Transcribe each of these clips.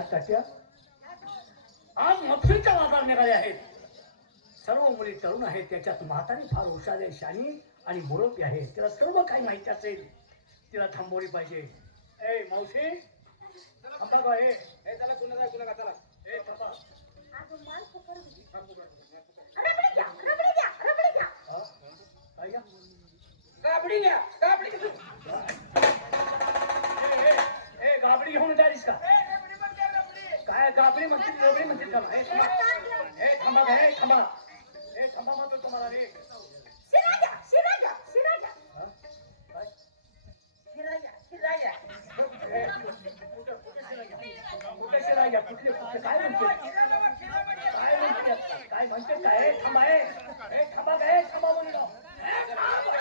ताट्या आज मथुरीच्या वादावर निघाल्या आहेत. सर्व मुली तरुण आहेत. त्याच्यात म्हातारी फार हुशार आहे शानी आणि मुरबी आहे. तिला सर्व काही माहिती असेल. तिला थांबवली पाहिजे. ए मावशी. गं, ए. कुणा जा चला ए थांबा. हा? घ्या? गाबडी घेऊन जाईस का ए, रबडी बघ द्या, रबडी. काय गाबडी म्हणते गबडी म्हणते थांबा. ए थांबा. ए थांबा ए थांबा. म्हणतो तुम्हाला रे. हा? काय? कुठं- कुठं? कुठं? कुठले कुठले म्हणते. काय म्हणते? काय म्हणते? काय? ए, थांबा ए ए थांबा काय थांबा म्हणलं काय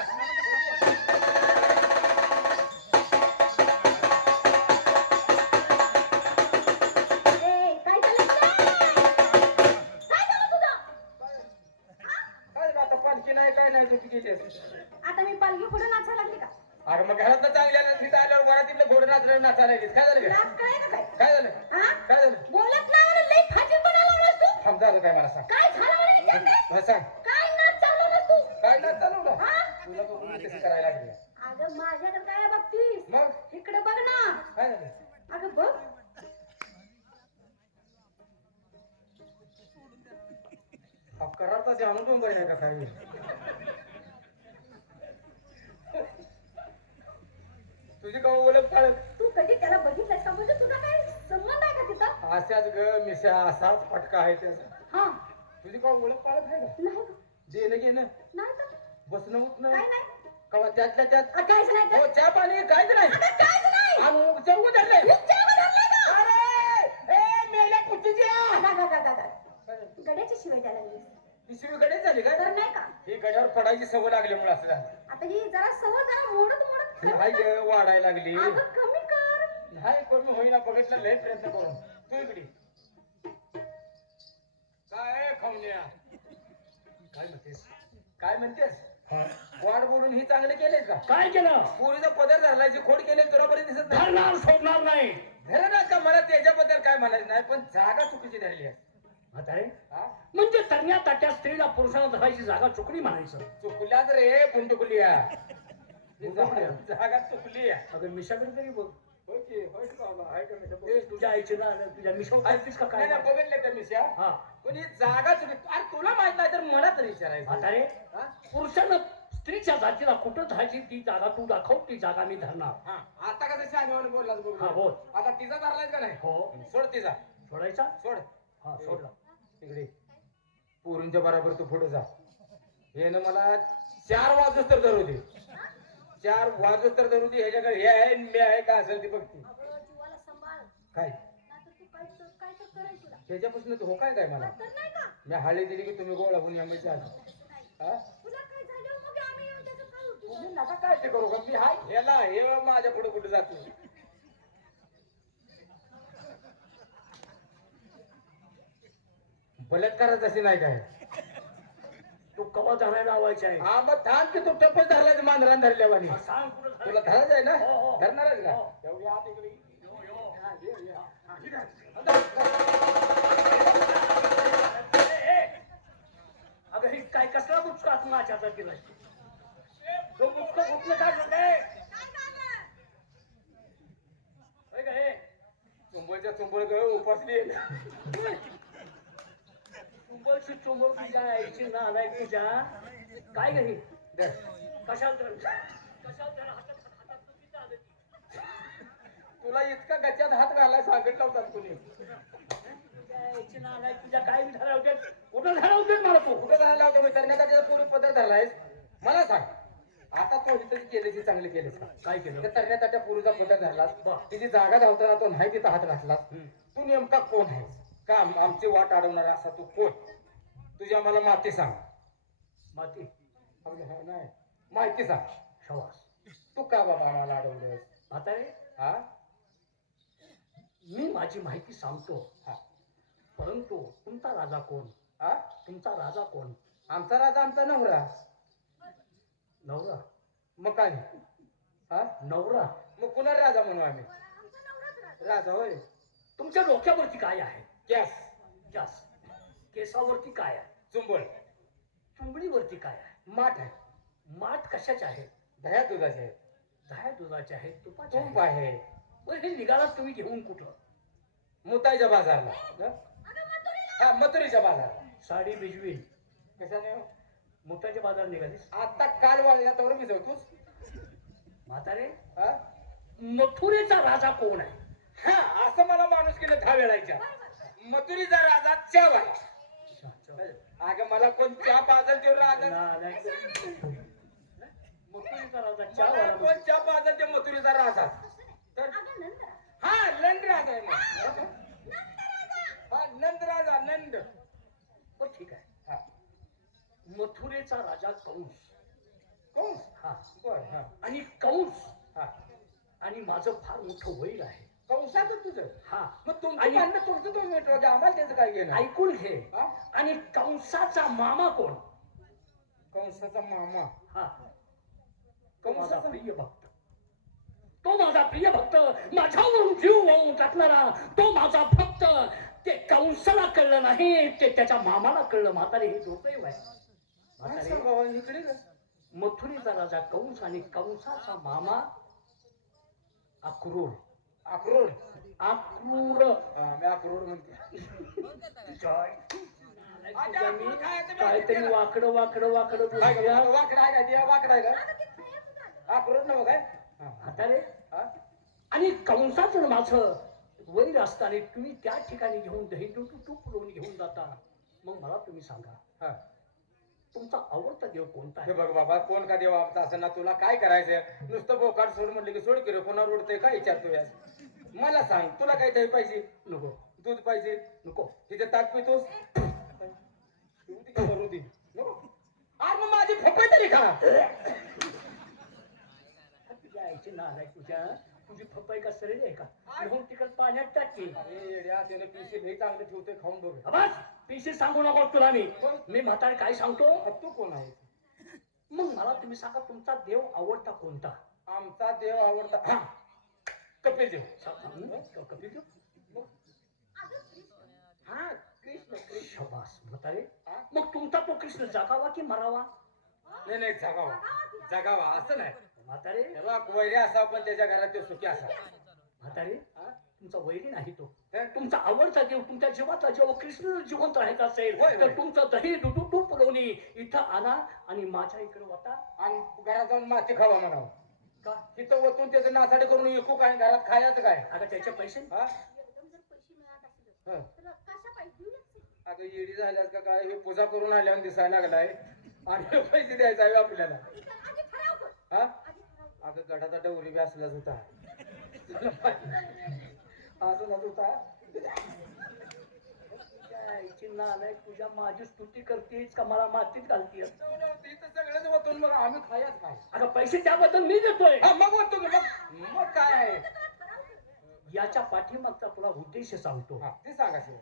गेली. आता मी पालखी पुढे नाचायला लागली का? अरे मग घरात चांगल्या तिथं आल्यावर वरात तिथलं घोडं नाचलं नाचायला लागलीस. काय झालं काय राग कळे ना काय? काय झालं? काय झालं? बोलत नाही म्हणून लई फाजीलपणा लावलास तू. थांब झालं काय मला सांग. काय झालं म्हणून विचारते मला सांग. काय नाच चालवलास तू? काय नाच चालवलं हा? तुला बघून मी कशी करायला लागली. अगं माझ्याकडे काय बघतीस? मग? इकडे बघ ना. काय झालं? अगं बघ. हा करारचा ते अनुभव बरे आहे का काही तुझी का ओळख काळख तू कधी त्याला बघितलंस का? म्हणजे तुला काय संबंध आहे का तिथं? अशाच ग मिशा असाच फटका आहे त्याचा. हा. तुझी का ओळख पाळख आहे का? नाही नाही तर बसणं उठणं काय नाही. कवा त्यातल्या त्यात. अ, काहीच नाही हो चहा पाणी काहीच नाही. अगं, काहीच नाही. आणि चौघ धरले विचार का? अरे ए मेल्या कुठची अगं, अगं, अगं, अगं. गड्याची शिवाय द्यायला लागलीस ही शिवीकडे झाली तर काय नाही का? ही गड्यावर पडायची सवय लागल्यामुळे असं झालं आता ही जरा सवय जरा मोडत ग, वाढायला लागली. अगं कमी कर. नाही कमी होईना बघितलं लय प्रयत्न करून. तू इकडे काय खाऊन्या? काय म्हणतेस? काय म्हणतेस. वाढ बोलून ही चांगलं केलेस का? काय केलं? पोरीचा पदर धरलायची खोड केली तुला बरी दिसत नाही. धरणार सोडणार नाही. धर ना का? मला त्याच्याबद्दल काय म्हणायचं नाही पण जागा चुकीची धरली आहे. म्हातारे हा? म्हणजे तज्ञा ताट्या स्त्रीला पुरुषाला धरायची जागा चुकली म्हणायचं. चुकल्याच रे पुंडकुलिया. जागा चुकली अगं मिशाकडे तरी बघ. की, की का मिशा? तुझ्या आईची ना तुझ्या मिशावर काढतीस का नाही, काय बघितलं का मिशा? पण जागा चुकली अरे तुला माहीत नाही तर मला तरी विचारायचं. हा? पुरुषानं स्त्रीच्या जातीला कुठं धरायची ती जागा? तू दाखव ती जागा मी धरणार. हा, आता कसं शहाणीवाणी बोललास बघ. हा बोल. आता तिचा धरलाय का नाही? हो. सोड तिचा. सोडायचा? सोड. हा सोडला. तिकडे पोरींच्या बरोबर तू पुढे जा. हे ना मला चार वाजूस तर धरू दे. चार वाजूस तर धरू दे ह्याच्याकडे हे आहे आणि मी आहे का असेल ती बघते. अगं जीवाला सांभाळ. काय? नाहीतर तू काय तर काय तर करेल तुला. ह्याच्यापासून तू हो काय काय मला? तर नाही का? मी हाळी दिली की तुम्ही गोळा होऊन यामध्ये आला. तसं नाही. हा? तुला काय झालं? मग आम्ही येऊन त्याचं काय उपयोग? तुम्ही नका काय ते करू का मी हाय ह्याला हे माझ्या पुढे कुठे जातो बलात्कारात अशी नाही काय? तू कवा धरायला लावायची आहे हा मग थांब की तू टप्पच धरलाय मांजरान धरल्यावानी सांग कुठं तुला धरायचं? आहे ना हो, हो. धरणारच का हो. एवढी आत इकडे ये. यो, यो. हा, ये, ये. हा, ठीक आहे. अगं हे काय कसला बुचका आत्मा आचार केलाय तो बुचका कुठलं काय होय का हे चुंबळच्या चुंबळ ग उपासली चुंबळची चुंबळ तुझ्या आईची नालाय तुझ्या काय हे. कशाला कशाला हातात हातात चुकीचं आलं की. तुला इतका गच्च्यात हात घालाय सांगितलं होता कुणी तुझ्या आईची नालाय तुझ्या काय धरावते कुठं मला तू? कुठं झाला होता? मी तरण्याचा त्याचा पूर्ण पदर धरलायस? मला सांग. आता तो इथं केल्याची चांगली केलीस का? काय केलं? त्या तरण्याचा त्या पुरीचा पदर धरलास. तिची जागा धावताना तो नाही तिथं हात घातलास. तू नेमका कोण आहेस? का आम- आमची वाट अडवणारा असा तू कोण? तुझ्या मला माती सांग. माती? हा, नाही. माहिती सांग. शवास. तू का बाबा आम्हाला अडवलंस म्हातारे? हा? मी माझी माहिती सांगतो. हा. परंतु तुमचा राजा कोण? हा? तुमचा राजा कोण? आमचा राजा आमचा नवरा. नवरा? मग काय? हा? नवरा? मग कुणा राजा म्हणू आम्ही? आमचा नवराच राहतो. राजा होय. तुमच्या डोक्यावरती काय आहे? कॅस जास केसावरती काय आहे? चुंबळ. चुंबडीवरती काय आहे? माठ आहे. माठ कशाचे आहे? दह्या दुधाचे आहे. दह्या दुधाचे आहे तुपाचे तुंब आहे आहे. बरं हे निघालात तुम्ही घेऊन कुठं? मुताईच्या बाजारला. हं? हा मथुरीच्या बाजारला. साडी बिजवी कशाने? हो? मोठ्याच्या बाजार निघालीस? आता काल वाळल्या तर मी जाऊतोस म्हातारे हा? मथुरेचा राजा कोण आहे? हा, असं मला माणूस केलं दहा वेळायच्या. मथुरीचा राजा चहावाला अगं मला कोण चहा पाजल ते राजा मथुरेचा राजा मला कोण चहा पाजल ते मथुरीचा राजा? तर अगं नंद. हा नंद राजा आहे मग. हा नंद राजा. नंद हो ठीक आहे. हा. मथुरेचा राजा कंस. कोण हा. बर हा. आणि कंस. हा. आणि माझं फार मोठं वैर आहे. कंसाचं तुझं? हा. मग तुमचं आणि- तुमचं तुम्ही आम्हाला त्याचं काय घेणं? ऐकून घे. हा? आणि कंसाचा मामा कोण? कंसाचा मामा. हा. माझा कंसाचा प्रिय भक्त. तो माझा प्रिय भक्त. माझ्यावरून जीव वाहून टाकणारा तो माझा भक्त. ते कंसाला कळलं नाही ते त्याच्या मामाला कळलं. म्हातारे हे दुर्दैव आहे. काय म्हातारे सांगावं इकडे का? मथुरेचा राजा कंस आणि कंसाचा मामा अक्रूर. अक्रोड अक्रूर. हा मी अक्रोड म्हणते. जय. आता काहीतरी. वाकडं वाकडं वाकडं? वाकडा आहे का? ते वाकडा आहे का? अक्रोड नव्ह काय? हा. म्हातारे हा? आणि कंसाचं माझं वैर असताना तुम्ही त्या ठिकाणी घेऊन दही दूध तूप लोण घेऊन जाता. मग मला तुम्ही सांगा. हा. तुमचा आवडता देव कोणता हे आहे बघ बाबा कोण का देवा आपता असं ना तुला काय करायचं नुसतं बोकाट सोड म्हणलं की सोड की रे कोणावर उडतंय काय विचारतो मला सांग तुला काय दही पाहिजे? नको. दूध पाहिजे? नको. तिथे ताक पितोस? पिऊ दे की मरू दे. नको. मग माझी फपे तरी खा. तुझ्या आईची नालायक तुझ्या. तुझी का सरेल आहे का? घेऊन तिकड पाण्यात टाकते अरे येड्या त्याने पिसे लई चांगलं ठेवतोय खाऊन बघ. आवाज पिशी सांगू नको तुला मी. मी म्हातारे काय सांगतो? तू कोण आहे? मग मला तुम्ही सांगा तुमचा देव आवडता कोणता? आमचा देव आवडता कपिल देव? कपिल देव? हा कृष्ण कृष्ण शबास म्हातारे हा? मग तुमचा तो कृष्ण जगावा की मरावा नाही नाही जगावा जगावा असं नाही म्हातारे हे वैरी असा पण त्याच्या घरात तो सुखी असा म्हातारे हा? तुमचा वैरी नाही तो? तुमचा आवडता देव तुमच्या जीवातला जेव्हा कृष्ण जिवंत राहायचा असेल होय, तर. तुमचं दही दुधू तूप लोणी इथं आणा आणि माझ्या इकडे वाटा आणि घरात जाऊन माती खावा म्हणावं का तिथं वतून त्याचं नासाडे करून विकू काय घरात खायचं काय आता त्याचे पैसे हा एकदम जर पैसे मिळत असले हा. तर कशा पाहिजे देऊयाच. अगं येडी झाल्यास का काय हे पूजा करून आल्यावर दिसायला लागलाय आणि पैसे द्यायचा आहे आपल्याला आधी ठराव कर. हा आधी ठराव कर. अगं गडाचा डवरी बी असलाच होता असलाच होता आईची नालायक तुझ्या माझी स्तुती करतेस का मला मातीत घालतीस सगळंच वतून मग आम्ही खायच काय अगं पैसे त्याबद्दल मी देतोय. हा मग की मग मग काय आहे? याच्या पाठीमागचा तुला उद्देश सांगतो. हा ते सांगा शिव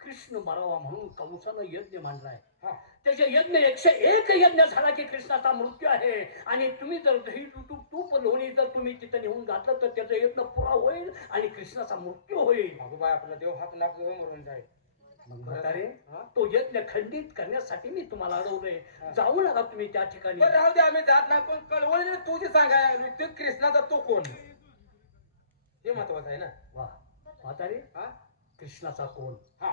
कृष्ण मरावा म्हणून कंसानं यज्ञ मांडलाय. हा. त्याचे यज्ञ एकशे एक यज्ञ झाला की कृष्णाचा मृत्यू आहे. आणि तुम्ही जर दही तूप तूप लोणी जर तुम्ही तिथं नेऊन घातलं तर त्याचा यज्ञ पुरा होईल आणि कृष्णाचा मृत्यू होईल. अगो बाय आपला देव हात नाक घेऊन मरून जाईल. म्हातारे? तो यज्ञ खंडित करण्यासाठी मी तुम्हाला अडवलंय. जाऊ नका तुम्ही त्या ठिकाणी. पण राहू दे आम्ही जात नाही पण कळवळीने तू जे सांगाय ते कृष्णाचा तो कोण? हे महत्वाचं आहे ना? वा. म्हातारे हा? कृष्णाचा कोण? हा.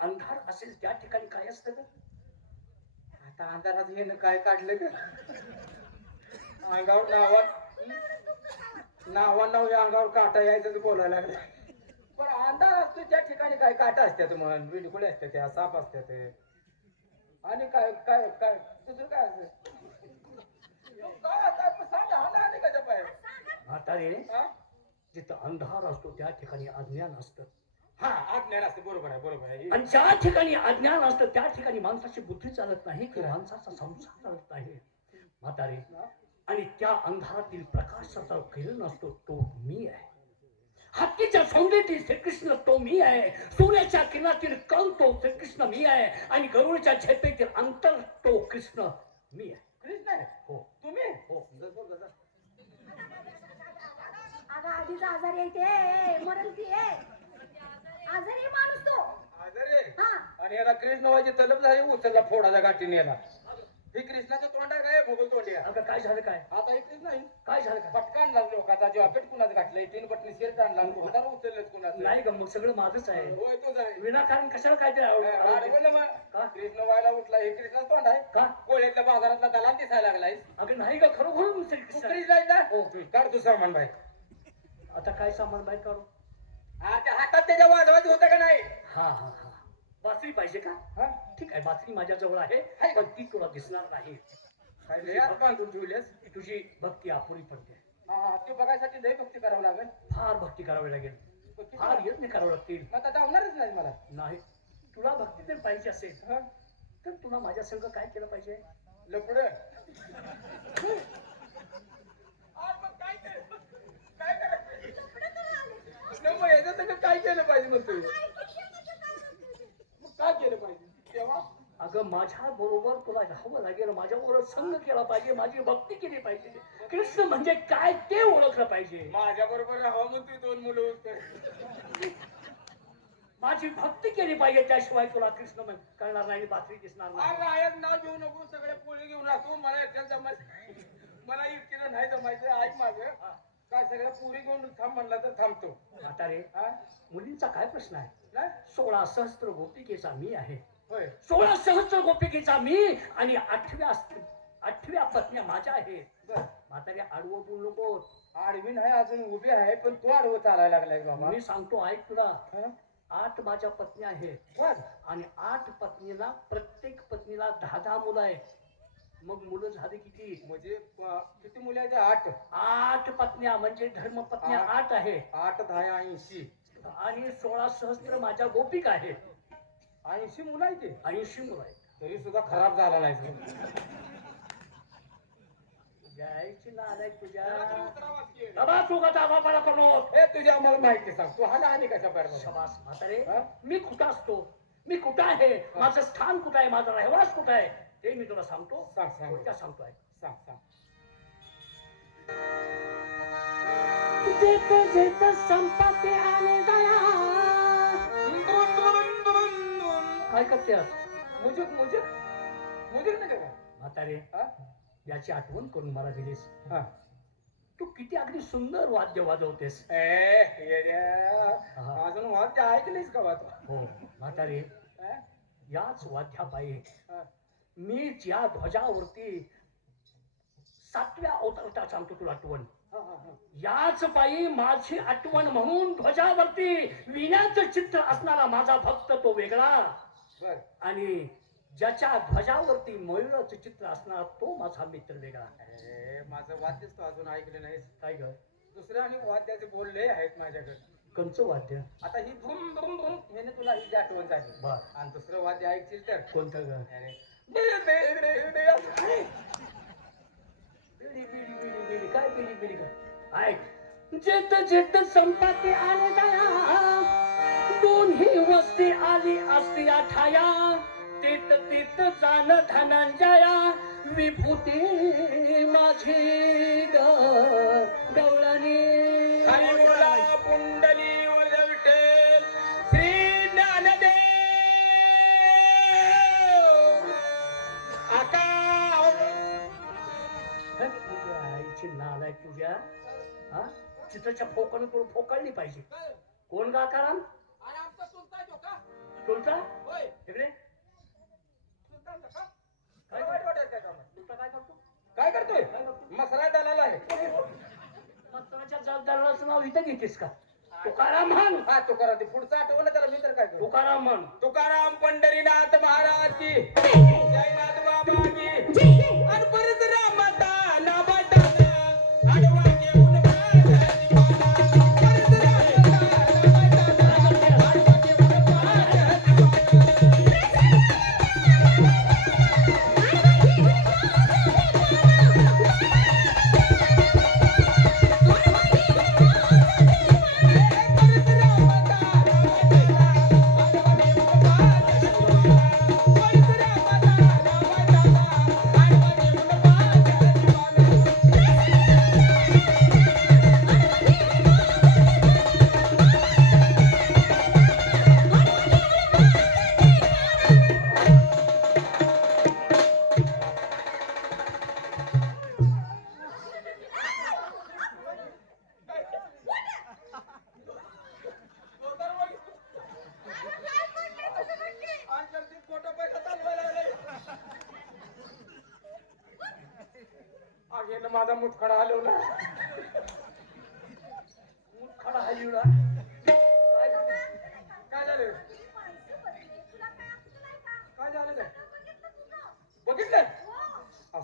अंधार असेल त्या ठिकाणी काय असतं का आता अंधारात हे काय काढलं का अंगावर नावा नावा नाव या अंगावर काटा यायचं बोलायला लागलं. पण अंधार असतो ठिकाणी काय काटा असतात म्हण बिलकुल असतात त्या साप असतात आणि काय काय काय दुसरं काय असतं काय आता सांगा ना का जपाय? म्हातारे जिथं अंधार असतो त्या ठिकाणी अज्ञान असतं. हा अज्ञान असते बरोबर आहे बरोबर आहे. आणि ज्या ठिकाणी अज्ञान असतं त्या ठिकाणी माणसाची बुद्धी चालत नाही की माणसाचा संसार चालत नाही. म्हातारे आणि त्या अंधारातील प्रकाशाचा किरण असतो तो मी आहे. हत्तीच्या सौंदर्यातील श्रीकृष्ण तो मी आहे. सूर्याच्या किरणातील कण तो श्रीकृष्ण मी आहे. आणि गरुडच्या झेपेतील अंतर तो कृष्ण मी आहे. कृष्ण आहे? हो. तुम्ही? हो. अगं आधीच आजारी आहे ते. आहे. आजारी आहे माणूस तो. अरे हा. आणि याला कृष्णवाची तलब झाली उचलला फोडाचा गाठीने याला. ही कृष्णाचं तोंड आहे काय भोगल तोंड आहे अगं काय झालं काय? आता कृष्ण नाही. काय झालं काय? पटका आणला लोकांचा जॉकेट कुणाच घातलंय तीन बटणी शर्ट आणला आणि धोतारा उचललंच कुणाचं. नाही ग मग सगळं माझंच आहे. होय तूच आहे. विनाकारण कशाला काय ते आवड- मग. का? कृष्ण व्हायला उठला हे कृष्णाचं तोंड आहे. का? कोळ्यातल्या बाजारातला दलाल दिसायला लागलाय अगं नाही ग खरोखर तू कृष्ण कृष्ण आहे ना. हो. काढ तू सामान बाई आता काय सामान बाहेर काढू? हा, त्या हातात त्याच्या वाजवायचं होतं का नाही? हा हा हा. बासरी पाहिजे का? हा? ठीक आहे बासरी माझ्या जवळ आहे. पण ती तुला दिसणार नाही. काय लय हात बांधून ठेवलेस तुझी भक्ती अपुरी पडते. हा, ते बघायसाठी लय भक्ती करावं लागेल. फार भक्ती करावी लागेल. भक्ती फार करा. यत्न करावं लागतील. मग आता धावणारच नाही मला. नाही. तुला भक्ती जर पाहिजे असेल हा? तर तुला माझ्या संग काय केलं पाहिजे? लपड काय केलं पाहिजे मग तू काय केलं पाहिजे? तेव्हा? अगं माझ्या बरोबर तुला राहावं लागेल. माझ्या बरोबर संग केला पाहिजे. माझी भक्ती केली पाहिजे. कृष्ण म्हणजे काय ते ओळखलं पाहिजे. माझ्या बरोबर राहावं दोन मुलं होत. माझी भक्ती केली पाहिजे. त्याशिवाय तुला कृष्ण म्हण- कळणार नाही बातरी दिसणार नाही. रायक नाव घेऊ नको. सगळे पोळी घेऊन राहतो. मला एकट्याला जमायचं मला इतकीला नाही जमायचं. ऐक माझं. काय सगळ्या पुरी घेऊन थांब म्हणला तर थांबतो. म्हातारे हा? मुलींचा काय प्रश्न आहे? नाही? सोळा सहस्त्र गोपिकेचा मी आहे. होय. सोळा सहस्त्र गोपिकेचा मी आणि आठव्या आठव्या पत्न्या माझ्या आहेत. बर. म्हातारे आडवं बोलू नको. आडवी नाही अजून उभी आहे पण तू आडवं चालायला लागलाय बाबा. मी सांगतो ऐक तुला. हा? आठ माझ्या पत्नी आहेत. बर. आणि आठ पत्नीला प्रत्येक पत्नीला दहा दहा मुलं आहेत. मग मुलं झाली किती म्हणजे अं, किती मुली आहेत आठ आठ पत्न्या म्हणजे धर्मपत्न्या आठ. आठ आहे आठ दहा ऐंशी आणि सोळा सहस्त्र माझ्या गोपिका आहेत ऐंशी मुलं आहेत ते. ऐंशी मुलं आहेत तरी सुद्धा खराब झाला नाही तो. जायची नालायक तुझ्या उतरावाच की. बाबा तू का दावा मला करू हे तुझ्या आम्हाला माहिती सांग तू हाला आणि कशा पाहिजे बाबा? शबास म्हातारे हा? मी कुठं असतो मी कुठं आहे हा. माझं स्थान कुठं आहे माझा रहवास कुठं आहे ते मी तुला सांगतो सांग सांग थोडक्यात सांगतोय सांग सांग जेत जेत संपत्ती आणि दया काय करते आज? मुजुक मुजुक मुजुक नाही का म्हातारे हा? याची आठवण करून मला दिलीस हा. तू किती अगदी सुंदर वाद्य वाजवतेस. हा. अजून वाद ऐकलीस का वाद हो म्हातारे हा? याच वाद्यापायी हा. मी ज्या ध्वजावरती सातव्या अवतारता सांगतो तुला आठवण. हा, हा, हा. याच पायी माझी आठवण म्हणून ध्वजावरती विण्याचं चित्र असणारा माझा भक्त तो वेगळा. आणि ज्याच्या ध्वजावरती मयुराचं चित्र असणारा तो माझा मित्र वेगळा. माझं वाद्यच तू अजून ऐकलं नाहीस. काय ग? दुसरं आणि वाद्याचे बोलले आहेत माझ्याकडे. कंच वाद्य? आता ही भूम भूम भूम ह्याने तुला ही जी आठवण झाली. आणि दुसरं वाद्य ऐकशील तर. कोणतं ग? काय काय ऐक जेत जेत संपत्ती आले दया. दोन्ही वस्ती आली असती आठाया. तेत तेत जाण धनंजया. विभूती माझी गवळणी. फोकानं करून फोकाळली पाहिजे. कोण कारण? का? तुलचा होय, इकडे. चुलता आहे तो का? काय करतो? काय करतोय? मसरा दलाल आहे. मंत्राच्या जबाबदाराचं नाव इथं घेतेस का? तुकाराम म्हण हा तुकाराम. ते पुढचं आठवण त्याला मी तर काय करू? तुकाराम म्हण तुकाराम पंढरीनाथ महाराज की.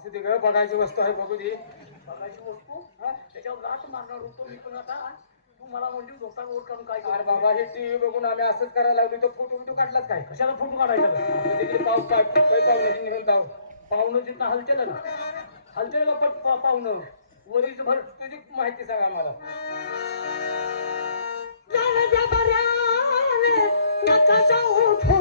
असू दे बघायची वस्तू आहे बघू दे. बघायची वस्तू? त्याच्यावर गाठ मारणार होतो मी पण आता. तू मला म्हणजे झोपा वर करून काय अरे बाबा हे टीव्ही बघून आम्ही असंच करायला लागलो. तर फोटो बिटू काढलाच काय? कशाला फोटो काढायचा? तिकडे पाऊस पाय निघून जाऊ. पाहुणं तिथं हलते ना. हलते ना पण पाहुणं. वरीच भर तुझी माहिती सांगा आम्हाला. नका जाऊ.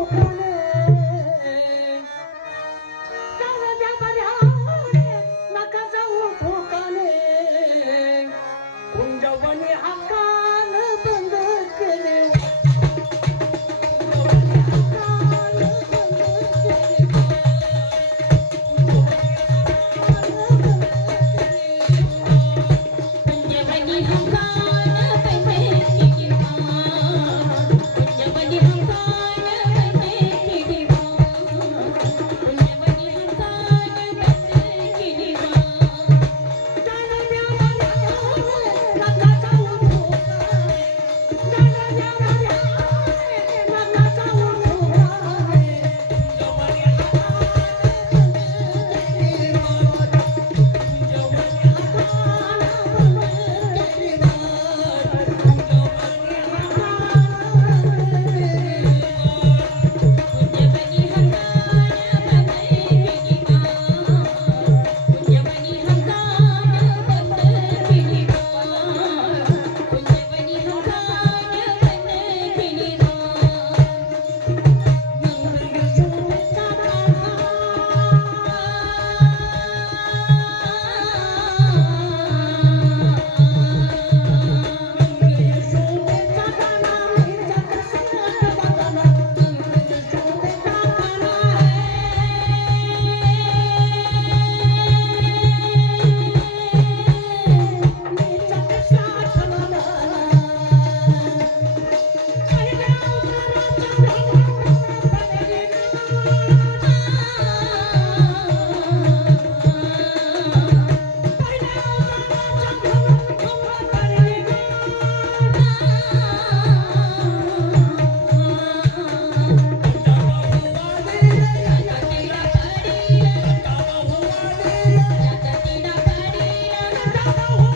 Hello.